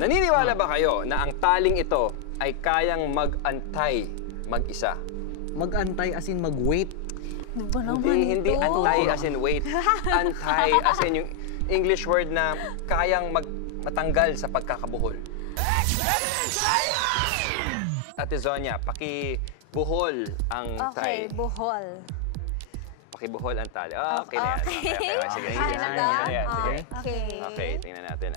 Naniniwala ba kayo na ang taling ito ay kayang mag-antay mag-isa? Mag-antay as in mag-wait. Ano ba naman Hindi ito? antay as in wait. Antay as in yung English word na kayang matanggal sa pagkakabuhol. Ate Zonya, pakibuhol ang Okay, tay. buhol. Pakibuhol ang tali. Okay na yan. Okay. Sige, Kaya sige. na Sige, ba? sige, sige. Okay. Okay, tingnan natin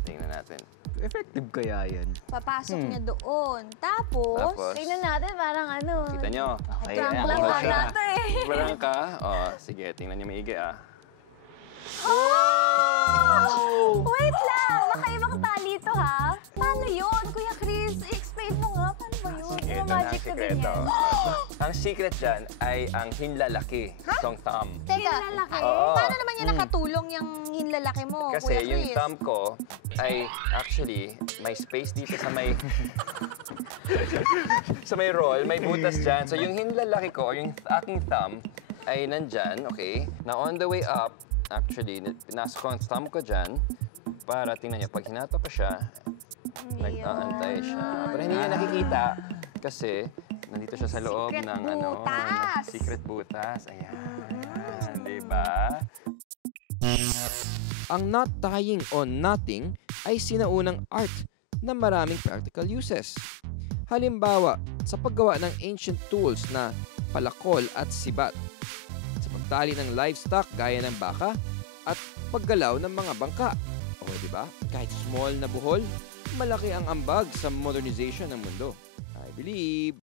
Tingnan natin. Effective kaya yan? Papasok niya doon. Tapos, tingnan natin parang ano. Kita nyo? Okay, Prank ayan, lang okay lang siya. natin eh. Parang ka? Oh, sige, tingnan nyo maigi Oh! Wait lang! Makaibang tali ito ha? Paano yun? Kuya Chris, explain mo nga. Paano ba yun? Sige, Ano ito na ang magic ka sikreto. ganyan? Ang secret dyan ay ang hinlalaki, itong thumb. Teka, hinlalaki? Oo. Paano naman yan nakatulong yung hinlalaki mo, Kasi Kuya Chris? yung thumb ko ay actually may space dito sa may sa may roll, may butas dyan. So yung hinlalaki ko, yung aking thumb ay nandyan, okay? Na on the way up, actually, pinasok ko ang thumb ko dyan para tingnan niyo, pag hinato ko siya, nag-aantay siya. Pero hindi niya nakikita kasi nandito siya sa loob Secret ng butas. secret butas. Ayan, di ba? Ang knot tying o knotting ay sinaunang art na maraming practical uses. Halimbawa, sa paggawa ng ancient tools na palakol at sibat, sa pagtali ng livestock gaya ng baka, at paggalaw ng mga bangka. O diba, kahit small na buhol, malaki ang ambag sa modernization ng mundo. I believe.